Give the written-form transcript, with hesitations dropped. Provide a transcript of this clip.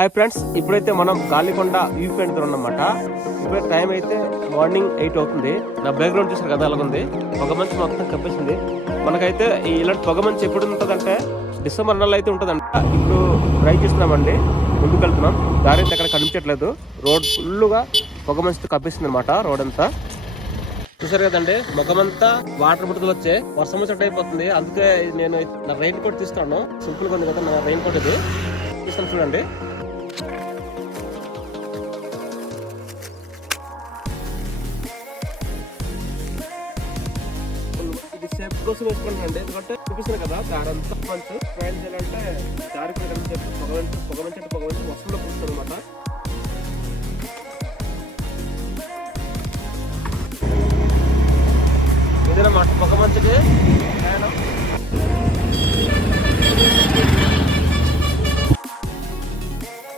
Hi friends, ఇప్పుడైతే మనం Galikonda view point దగ్గర ఉన్నమాట. ఇప్పుడు టైం అయితే మార్నింగ్ 8 అవుతుంది. నా బ్యాక్గ్రౌండ్ చూసారు కదా, అలాగుంది. పొగ మంచు మొత్తం కప్పేసింది. మనకైతే ఇలాంటి పొగ మంచు ఎప్పుడు ఉంటుందంటే డిసెంబర్ నెలలో అయితే ఉంటుందంట. ఇప్పుడు ట్రై చేస్తున్నామండి, ముందుకు వెళ్తున్నాం. దారి అయితే అక్కడ కనిపించట్లేదు. రోడ్ ఫుల్గా పొగ మంచుతో కప్పేసింది అనమాట. రోడ్ అంతా చూసారు కదండి, ముఖమంతా వాటర్ బుట్టలు వచ్చే వర్షం వచ్చినట్టు అయిపోతుంది. అందుకే నేను నా రెయిన్ కోట్ తీస్తాను. సింపుల్గా ఉంది కదా నా రెయిన్ కోట్, ఇది తీస్తాను చూడండి. ఇది సేఫ్ కోసం వేసుకుంటానండి, ఎందుకంటే చూపిస్తుంది కదా దారంతా మంచు. ప్రయాణం చేయాలంటే దారి కూడా కలిసి పొగ మంచి వర్షంలో కూర్చుంది అనమాట.